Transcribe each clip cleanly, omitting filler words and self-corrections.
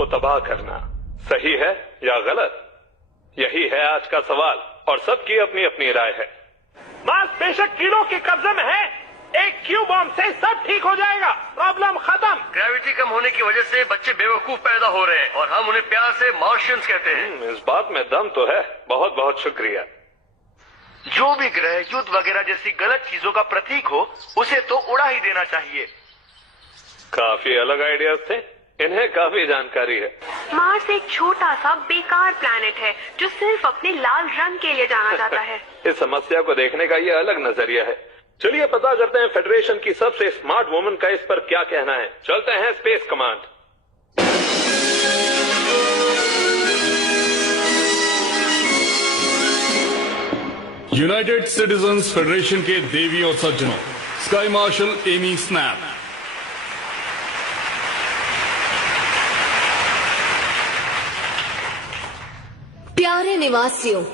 को तबाह करना सही है या गलत? यही है आज का सवाल और सबकी अपनी अपनी राय है। मार्स बेशक कीड़ों के कब्जे में है, एक क्यू बॉम्ब से सब ठीक हो जाएगा, प्रॉब्लम खत्म। ग्रेविटी कम होने की वजह से बच्चे बेवकूफ पैदा हो रहे हैं और हम उन्हें प्यार से मार्शियंस कहते हैं। इस बात में दम तो है। बहुत बहुत शुक्रिया। जो भी ग्रह युद्ध वगैरह जैसी गलत चीजों का प्रतीक हो उसे तो उड़ा ही देना चाहिए। काफी अलग आइडियाज थे, इन्हें काफी जानकारी है। मार्स एक छोटा सा बेकार प्लैनेट है जो सिर्फ अपने लाल रंग के लिए जाना जाता है। इस समस्या को देखने का ये अलग नजरिया है। चलिए पता करते हैं फेडरेशन की सबसे स्मार्ट वुमन का इस पर क्या कहना है। चलते हैं space command. United citizens federation के देवी और सज्जनों, स्काई मार्शल एमी स्नैप। प्यारे निवासियों,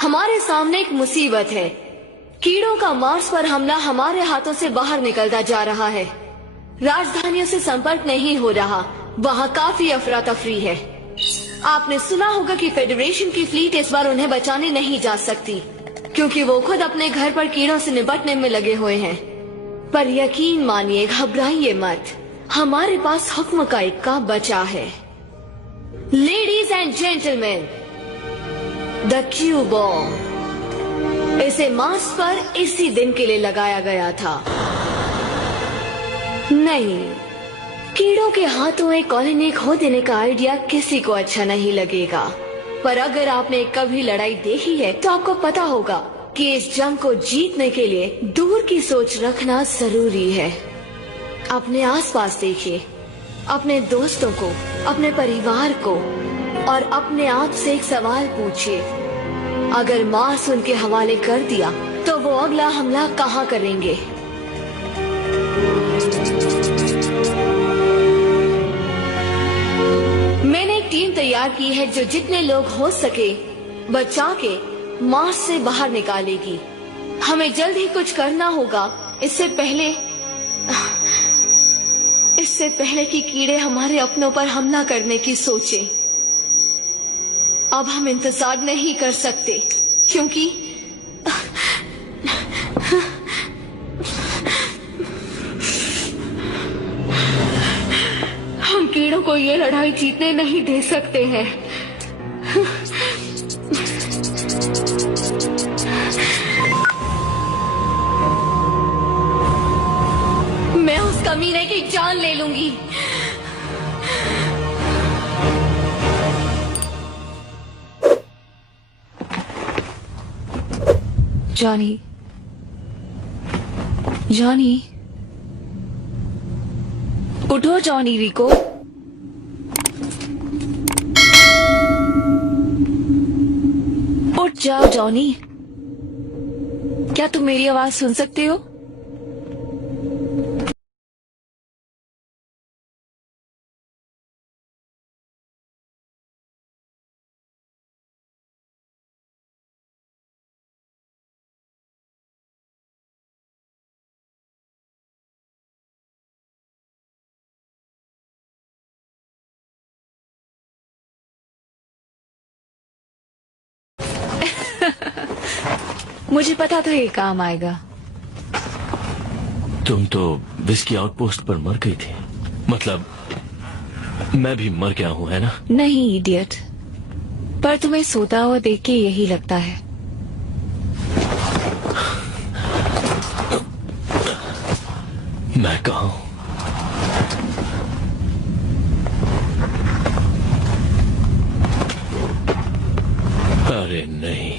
हमारे सामने एक मुसीबत है। कीड़ों का मार्स पर हमला हमारे हाथों से बाहर निकलता जा रहा है। राजधानियों से संपर्क नहीं हो रहा, वहाँ काफी अफरा तफरी है। आपने सुना होगा कि फेडरेशन की फ्लीट इस बार उन्हें बचाने नहीं जा सकती क्योंकि वो खुद अपने घर पर कीड़ों से निपटने में लगे हुए हैं। पर यकीन मानिए, घबराइए मत, हमारे पास हुक्म का इक्का बचा है। Ladies and gentleman, the Q bomb. इसे मार्स पर इसी दिन के लिए लगाया गया था। नहीं, कीड़ों के हाथों एक कॉलोनी खो देने का आइडिया किसी को अच्छा नहीं लगेगा। पर अगर आपने कभी लड़ाई देखी है तो आपको पता होगा कि इस जंग को जीतने के लिए दूर की सोच रखना जरूरी है। अपने आसपास देखिए, अपने दोस्तों को, अपने परिवार को और अपने आप से एक सवाल पूछिए, अगर मार्स उनके हवाले कर दिया तो वो अगला हमला कहाँ करेंगे? मैंने एक टीम तैयार की है जो जितने लोग हो सके बचा के मार्स से बाहर निकालेगी। हमें जल्द ही कुछ करना होगा, इससे पहले कि कीड़े हमारे अपनों पर हमला करने की सोचें। अब हम इंतजार नहीं कर सकते क्योंकि हम कीड़ों को ये लड़ाई जीतने नहीं दे सकते हैं। मैं उस कमीने की जान ले लूंगी। जॉनी, जॉनी, उठो जॉनी। रिको, उठ जाओ जॉनी। क्या तुम मेरी आवाज सुन सकते हो? मुझे पता था ये काम आएगा। तुम तो विस्की आउटपोस्ट पर मर गई थी। मतलब मैं भी मर गया हूँ, है ना? नहीं इडियट, पर तुम्हें सोता हुआ देख के यही लगता है। मैं कहाँ हूँ? अरे नहीं,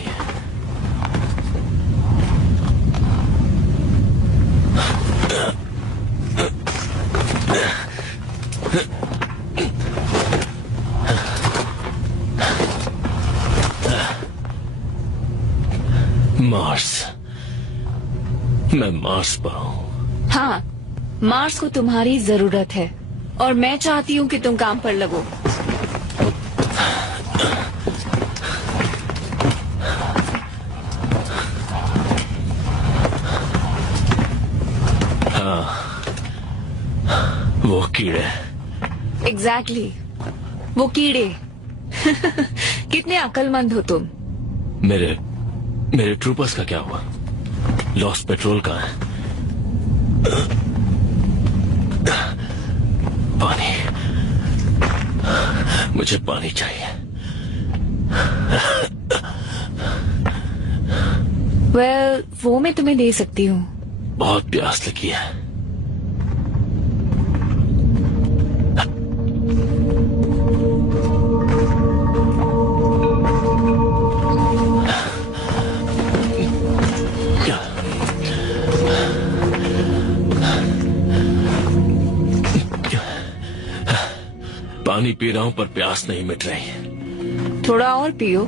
मार्स। मैं मार्स पर हूँ। हाँ, मार्स को तुम्हारी जरूरत है और मैं चाहती हूँ कि तुम काम पर लगो। हाँ, वो कीड़े। एग्जैक्टली। वो कीड़े। कितने अक्लमंद हो तुम। मेरे ट्रूपर्स का क्या हुआ? लॉस्ट पेट्रोल कहाँ है? पानी, मुझे पानी चाहिए। वेल, वो मैं तुम्हें दे सकती हूँ। बहुत प्यास लगी है। पानी पी रहा हूं पर प्यास नहीं मिट रही। थोड़ा और पियो।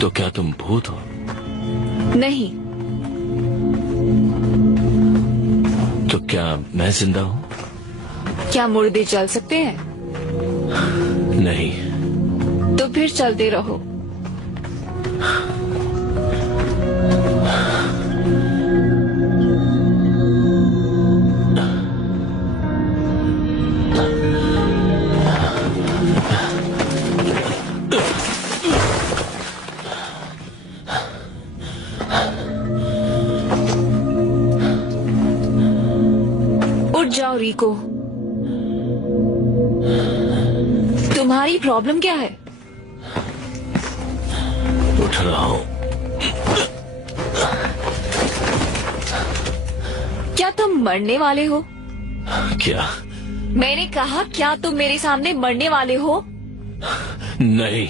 तो क्या तुम भूत हो? नहीं। तो क्या मैं जिंदा हूं? क्या मुर्दे चल सकते हैं? नहीं। तो फिर चलते रहो। उठ जाओ रिको। तुम्हारी प्रॉब्लम क्या है? उठ रहा हूं। क्या तुम मरने वाले हो? क्या? मैंने कहा क्या तुम मेरे सामने मरने वाले हो? नहीं।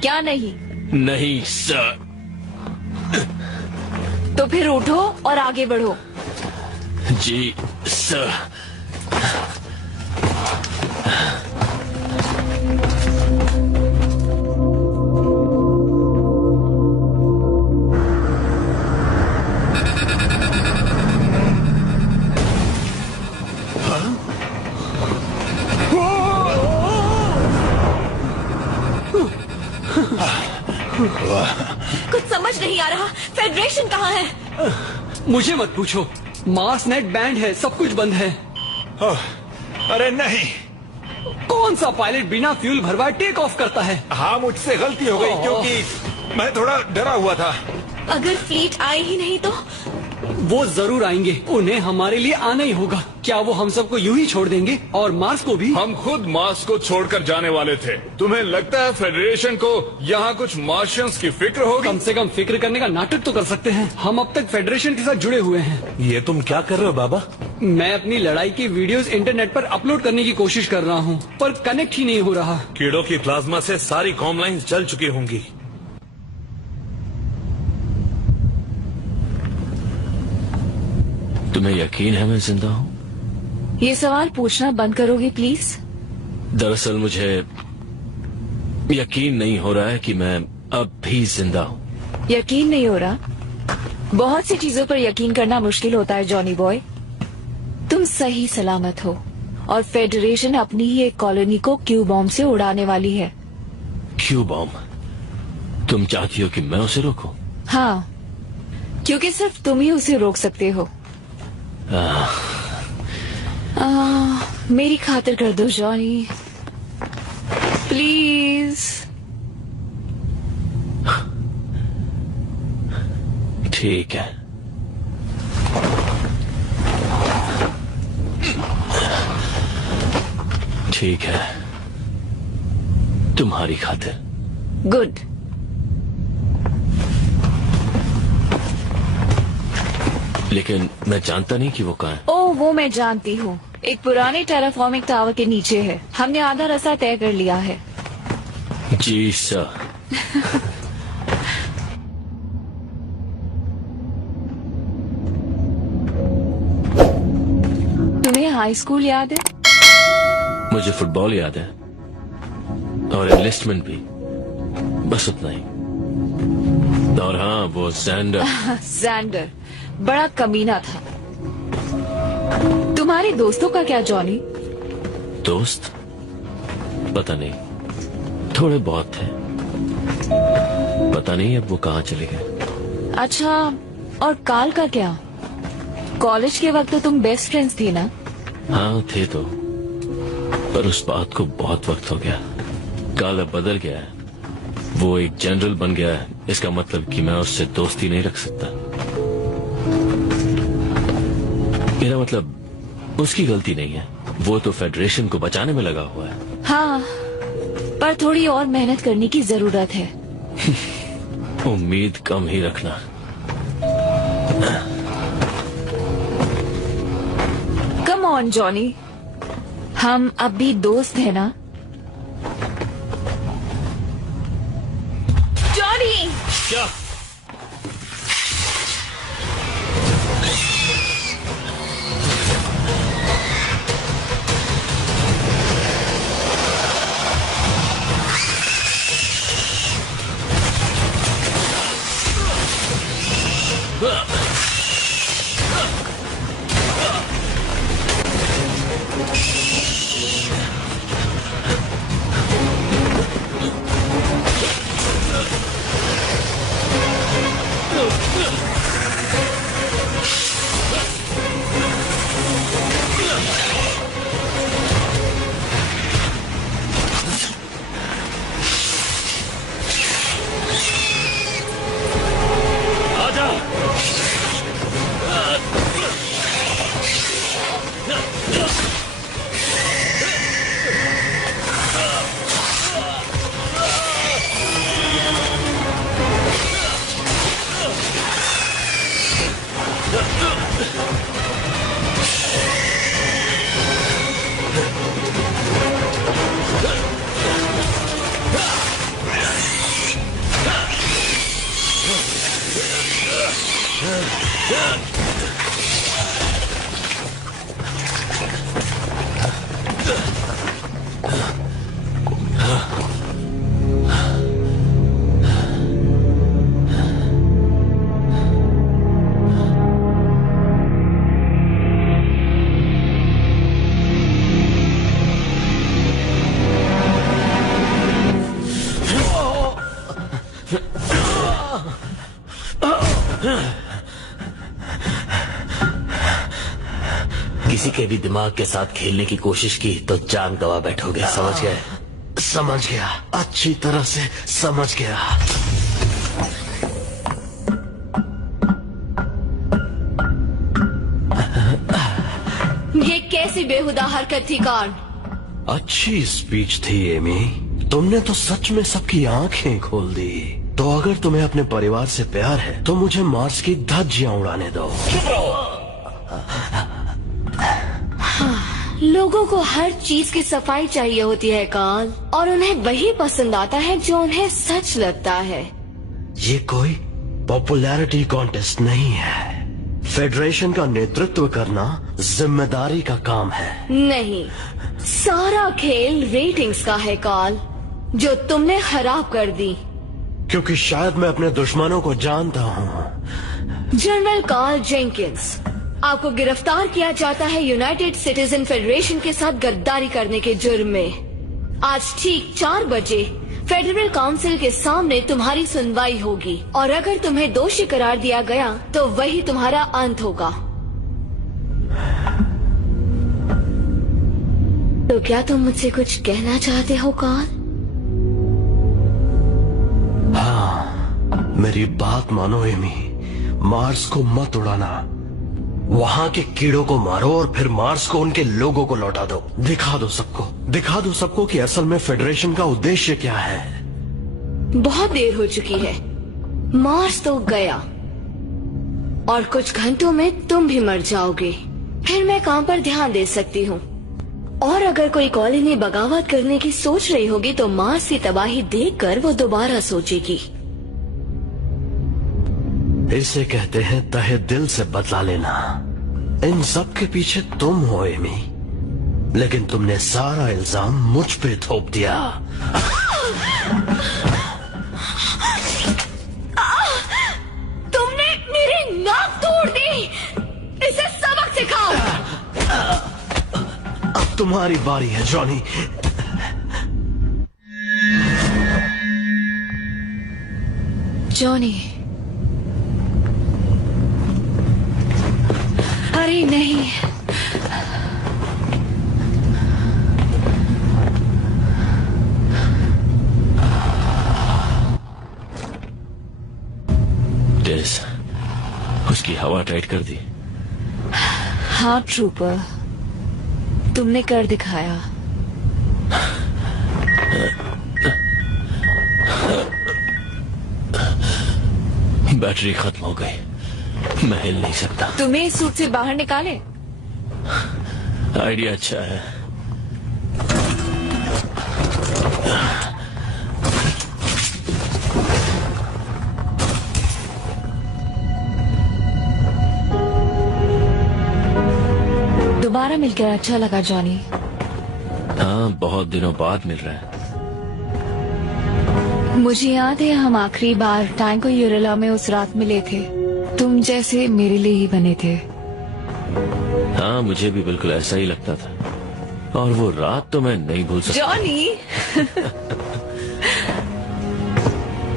क्या नहीं? नहीं सर। तो फिर उठो और आगे बढ़ो। जी सर। कुछ समझ नहीं आ रहा। फेडरेशन कहाँ है? मुझे मत पूछो। मार्स नेट बैंड है, सब कुछ बंद है। अरे नहीं। कौन सा पायलट बिना फ्यूल भरवाए टेक ऑफ करता है? हाँ, मुझसे गलती हो गई क्योंकि मैं थोड़ा डरा हुआ था। अगर फ्लीट आए ही नहीं तो? वो जरूर आएंगे, उन्हें हमारे लिए आना ही होगा। क्या वो हम सबको यूं ही छोड़ देंगे? और मार्स को भी? हम खुद मार्स को छोड़कर जाने वाले थे। तुम्हें लगता है फेडरेशन को यहाँ कुछ मार्शियंस की फिक्र होगी? कम से कम फिक्र करने का नाटक तो कर सकते हैं। हम अब तक फेडरेशन के साथ जुड़े हुए हैं। ये तुम क्या कर रहे हो बाबा? मैं अपनी लड़ाई की वीडियोस इंटरनेट पर अपलोड करने की कोशिश कर रहा हूँ, पर कनेक्ट ही नहीं हो रहा। कीड़ों की प्लाज्मा से सारी कॉम लाइन्स जल चुकी होंगी। तुम्हें यकीन है मैं जिंदा हूं? ये सवाल पूछना बंद करोगे प्लीज? दरअसल मुझे यकीन नहीं हो रहा है कि मैं अब भी जिंदा हूं। यकीन नहीं हो रहा? बहुत सी चीजों पर यकीन करना मुश्किल होता है जॉनी बॉय। तुम सही सलामत हो और फेडरेशन अपनी ही एक कॉलोनी को क्यू बॉम्ब से उड़ाने वाली है। Q bomb? तुम चाहती हो कि मैं उसे रोकूं? हाँ, क्योंकि सिर्फ तुम ही उसे रोक सकते हो। मेरी खातिर कर दो जॉनी, प्लीज। ठीक है। ठीक है, तुम्हारी खातिर। गुड। लेकिन मैं जानता नहीं कि वो कहाँ है। ओह, वो मैं जानती हूँ। एक पुराने टेराफॉर्मिक टावर के नीचे है। हमने आधा रास्ता तय कर लिया है। जी सर। तुम्हें हाई स्कूल याद है? मुझे फुटबॉल याद है और एनलिस्टमेंट भी, बस उतना ही। और हाँ, वो सैंडर। सैंडर बड़ा कमीना था। तुम्हारे दोस्तों का क्या जॉनी? दोस्त? पता नहीं, थोड़े बहुत थे। पता नहीं अब वो कहाँ चले गए। अच्छा, और काल का क्या? कॉलेज के वक्त तो तुम बेस्ट फ्रेंड्स थी ना? हाँ थे तो, पर उस बात को बहुत वक्त हो गया। काल अब बदल गया है, वो एक जनरल बन गया है। इसका मतलब कि मैं उससे दोस्ती नहीं रख सकता। मेरा मतलब उसकी गलती नहीं है, वो तो फेडरेशन को बचाने में लगा हुआ है। हाँ, पर थोड़ी और मेहनत करने की जरूरत है। उम्मीद कम ही रखना। कम ऑन जॉनी, हम अब भी दोस्त हैं ना? जॉनी! क्या? किसी के भी दिमाग के साथ खेलने की कोशिश की तो जान गवा बैठोगे, समझ गए? समझ गया, अच्छी तरह से समझ गया। ये कैसी बेहुदा हरकत थी कार्ल? अच्छी स्पीच थी एमी, तुमने तो सच में सबकी आंखें खोल दी। तो अगर तुम्हें अपने परिवार से प्यार है तो मुझे मार्स की धज्जियां उड़ाने दो। लोगों को हर चीज की सफाई चाहिए होती है कार्ल, और उन्हें वही पसंद आता है जो उन्हें सच लगता है। ये कोई पॉपुलैरिटी कॉन्टेस्ट नहीं है। फेडरेशन का नेतृत्व करना जिम्मेदारी का काम है। नहीं, सारा खेल रेटिंग्स का है कार्ल, जो तुमने खराब कर दी। क्योंकि शायद मैं अपने दुश्मनों को जानता हूँ। जनरल कार्ल जेंकिंस, आपको गिरफ्तार किया जाता है यूनाइटेड सिटीजन फेडरेशन के साथ गद्दारी करने के जुर्म में। आज ठीक 4 बजे फेडरल काउंसिल के सामने तुम्हारी सुनवाई होगी, और अगर तुम्हें दोषी करार दिया गया तो वही तुम्हारा अंत होगा। तो क्या तुम मुझसे कुछ कहना चाहते हो कार्ल? हाँ, मेरी बात मानो एमी, मार्स को मत उड़ाना। वहां के कीड़ों को मारो और फिर मार्स को उनके लोगों को लौटा दो। दिखा दो सबको कि असल में फेडरेशन का उद्देश्य क्या है। बहुत देर हो चुकी है, मार्स तो गया, और कुछ घंटों में तुम भी मर जाओगे। फिर मैं काम पर ध्यान दे सकती हूँ। और अगर कोई कॉलोनी बगावत करने की सोच रही होगी तो मार्स की तबाही देखकर वो दोबारा सोचेगी। इसे कहते हैं तहे दिल से बदला लेना। इन सब के पीछे तुम हो एमी, लेकिन तुमने सारा इल्जाम मुझ पे थोप दिया। तुमने मेरी नाक तोड़ दी। इसे सबक सिखाओ। अब तुम्हारी बारी है जॉनी। जॉनी, अरे नहीं, डेज, उसकी हवा टाइट कर दी। हाँ ट्रूपर, तुमने कर दिखाया। बैटरी खत्म हो गई, मैं हिल नहीं सकता। तुम्हें इस सूट से बाहर निकाले? आइडिया अच्छा है। दोबारा मिलकर अच्छा लगा जॉनी। हाँ, बहुत दिनों बाद मिल रहा है। मुझे याद है हम आखिरी बार टैंको यूरेला में उस रात मिले थे। तुम जैसे मेरे लिए ही बने थे। हाँ, मुझे भी बिल्कुल ऐसा ही लगता था, और वो रात तो मैं नहीं भूल सकता। जॉनी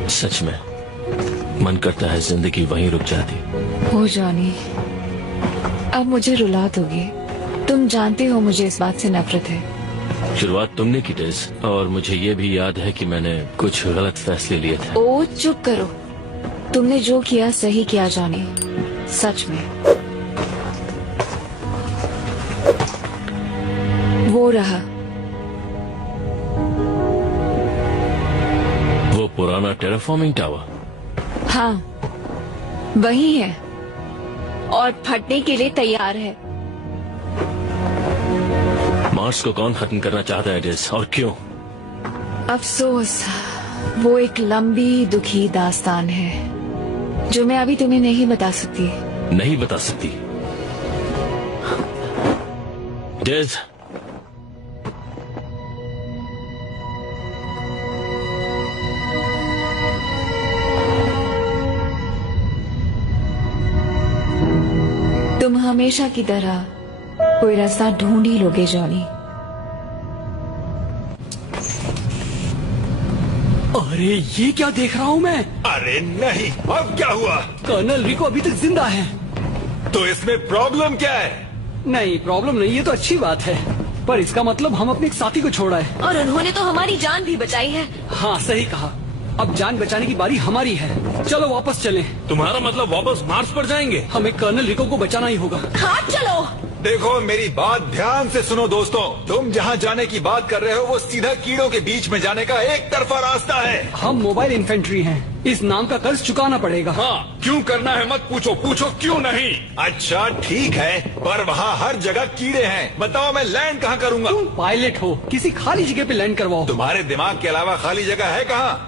सच में मन करता है जिंदगी वहीं रुक जाती। ओ जॉनी, अब मुझे रुला दोगे? तुम जानते हो मुझे इस बात से नफरत है। शुरुआत तुमने की डेज, और मुझे ये भी याद है कि मैंने कुछ गलत फैसले लिए थे। ओ चुप करो, तुमने जो किया सही किया जॉनी, सच में। वो रहा, वो पुराना टेराफॉर्मिंग टावर। हाँ वही है, और फटने के लिए तैयार है। मार्स को कौन खत्म करना चाहता है डेज, और क्यों? अफसोस, वो एक लंबी दुखी दास्तान है जो मैं अभी तुम्हें नहीं बता सकती। नहीं बता सकती डेज? तुम हमेशा की तरह कोई रास्ता ढूंढ ही लोगे जॉनी। अरे ये क्या देख रहा हूँ मैं? अरे नहीं, अब क्या हुआ? कर्नल रिको अभी तक जिंदा है। तो इसमें प्रॉब्लम क्या है? नहीं, प्रॉब्लम नहीं, ये तो अच्छी बात है, पर इसका मतलब हम अपने एक साथी को छोड़ा है। और उन्होंने तो हमारी जान भी बचाई है। हाँ सही कहा, अब जान बचाने की बारी हमारी है। चलो वापस चलें। तुम्हारा मतलब वापस मार्स पर जाएंगे? हमें कर्नल रिको को बचाना ही होगा। हाँ चलो। देखो, मेरी बात ध्यान से सुनो दोस्तों। तुम जहाँ जाने की बात कर रहे हो वो सीधा कीड़ों के बीच में जाने का एक तरफा रास्ता है। हम मोबाइल इन्फेंट्री हैं, इस नाम का कर्ज चुकाना पड़ेगा। हाँ, क्यों करना है मत पूछो, पूछो क्यों नहीं। अच्छा ठीक है, पर वहाँ हर जगह कीड़े हैं। बताओ मैं लैंड कहाँ करूँगा? तुम पायलट हो, किसी खाली जगह पे लैंड करवाओ। तुम्हारे दिमाग के अलावा खाली जगह है कहाँ?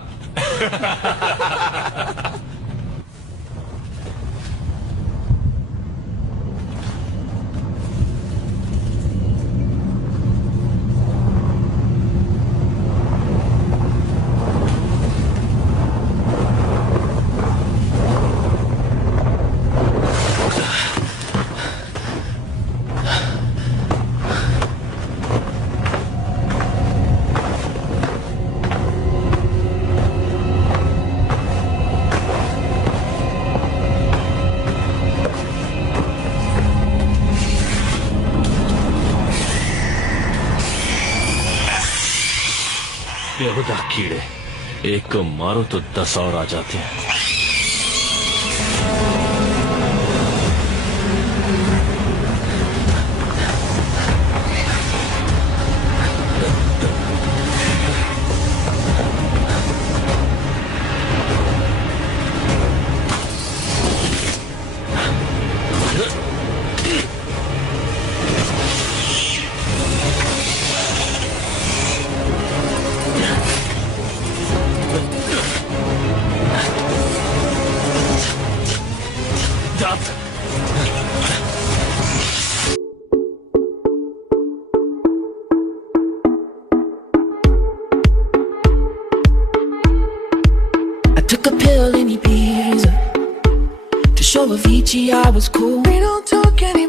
बेहुदा कीड़े, एक को मारो तो 10 और आ जाते हैं। Took a pill in Ibiza to show Avicii I was cool. We don't talk anymore.